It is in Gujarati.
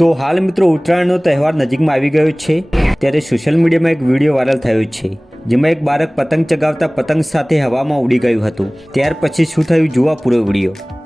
તો હાલ મિત્રો ઉત્તરાયણનો તહેવાર નજીકમાં આવી ગયો છે, ત્યારે સોશિયલ મીડિયામાં એક વીડિયો વાયરલ થયો છે, જેમાં એક બાળક પતંગ ચગાવતા પતંગ સાથે હવામાં ઉડી ગયું હતું. ત્યાર પછી શું થયું જોવા પૂરો વીડિયો